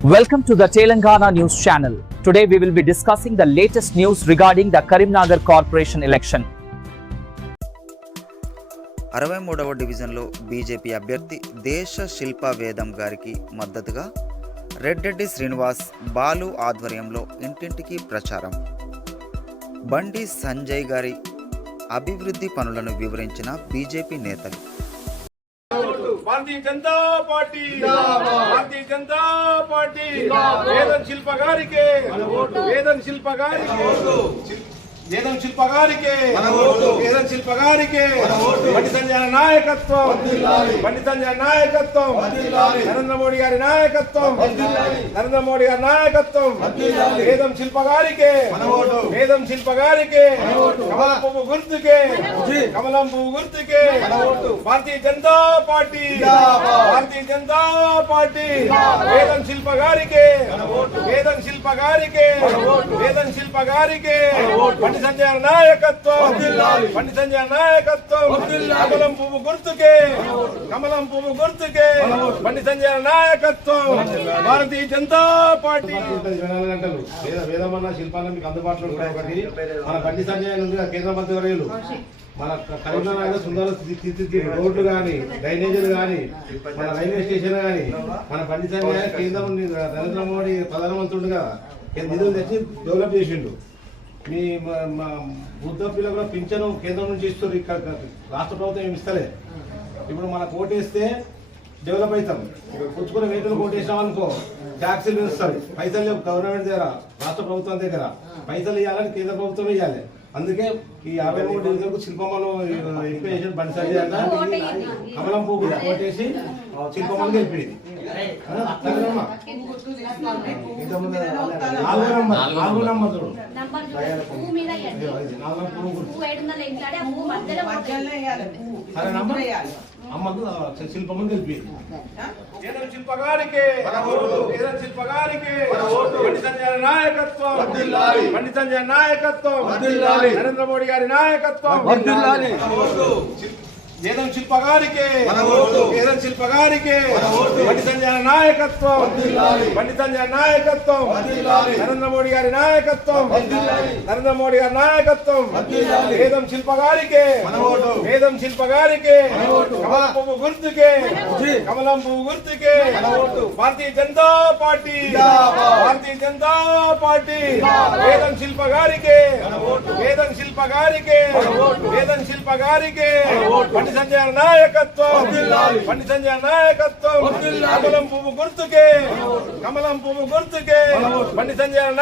Welcome to the Telangana News Channel. Today we will be discussing the latest news regarding the Karimnagar Corporation election. అరవై మూడవ డివిజన్లో BJP అభ్యర్థి దేశ శిల్ప వేదం గారికి మద్దతుగా రెడ్డెడ్డి శ్రీనివాస్ బాలు ఆధ్వర్యంలో ఇంటింటికి ప్రచారం బండి సంజయ్ గారి అభివృద్ధి పనులను వివరించిన బీజేపీ నేతలు భారతీయ జనతా పార్టీ భారతీయ జనతా పార్టీ. వేదం శిల్ప గారికి వేదం శిల్ప గారికి వేదం శిల్ప గారికి బండి సంజయ్ నాయకత్వం. బండి సంజయ్ నాయకత్వం. నరేంద్ర మోడీ గారి నాయకత్వం. నరేంద్ర మోడీ గారి నాయకత్వం. వేదం శిల్ప గారికి వేదం కమలం పువ్వు గుర్తుకే. కమలం పువ్వు గుర్తుకే. భారతీయ జనతా పార్టీ. భారతీయ జనతా పార్టీ. వేదం వేదం వేదం బండి సంజయ్ నాయకత్వం. బండి సంజయ నాయకత్వం. కమలం పువ్వు గుర్తుకే. కమలం పువ్వు గుర్తుకే. బండి సంజయ నాయకత్వం. భారతీయ జనతా పార్టీ. ఉంటది వేదమన్న మీకు అందుబాటులో కూడా ఒకటి మన బండి సంజయ్ కేంద్ర మంత్రి వర్యులు. మన కరీంనగర్ సుందర రోడ్లు కానీ డ్రైనేజీలు కానీ మన రైల్వే స్టేషన్ కానీ మన బండి సంజయ్ కేంద్రం నరేంద్ర మోడీ ప్రధానమంత్రుడుగా నిధులు తెచ్చి డెవలప్ చేసిండు. మీ మ- వృద్ధ పిల్లల పింఛను కేంద్రం నుంచి ఇస్తారు ఇక్కడ రాష్ట్ర ప్రభుత్వం ఏమి ఇస్తలే. ఇప్పుడు మనకు ఓటేస్తే డెవలప్ అవుతాం. ఇప్పుడు పుచ్చుకున్న వెహికల్ కొట్టేసినాం అనుకో ట్యాక్సీలు ఇస్తారు పైసలు లేవు గవర్నమెంట్ దగ్గర రాష్ట్ర ప్రభుత్వం దగ్గర. పైసలు ఇవ్వాలని కేంద్ర ప్రభుత్వం ఇవ్వాలి అందుకే ఈ యాభై మూడు డివిజన్కు శిల్పమ్మను ఎంపీ చేసిన బండి అన్న కమలం పువ్వు కొట్టేసి శిల్పమ్మను గెలిపింది నాలుగు నంబర్ చూడు. నాలుగు. పువ్వు సరే నంబర్ వేదం శిల్ప గారికి వేదం శిల్ప గారికి బండి సంజయ్ నాయకత్వం. బండి సంజయ్ నాయకత్వం. నరేంద్ర మోడీ గారి నాయకత్వం. వేదం శిల్ప గారికి వేదం శిల్ప గారికి బండి సంజయ్ నాయకత్వం. బండి సంజయ్ నాయకత్వం. నరేంద్ర మోడీ గారి నాయకత్వం. నరేంద్ర మోడీ గారి నాయకత్వం. వేదం శిల్ప గారికి వేదం శిల్ప గారికి కమలం పువ్వు గుర్తుకే? కమలం పువ్వు గుర్తుకే? భారతీయ జనతా పార్టీ. భారతీయ జనతా పార్టీ. వేదం శిల్ప గారికి వేదం శిల్ప గారికి వేదం శిల్ప గారికి బండి సంజయ్ నాయకత్వం బండి సంజయ్ నాయకత్వం కమలం పువ్వు గుర్తుకే కమలం పువ్వు గుర్తుకే బండి సంజయ్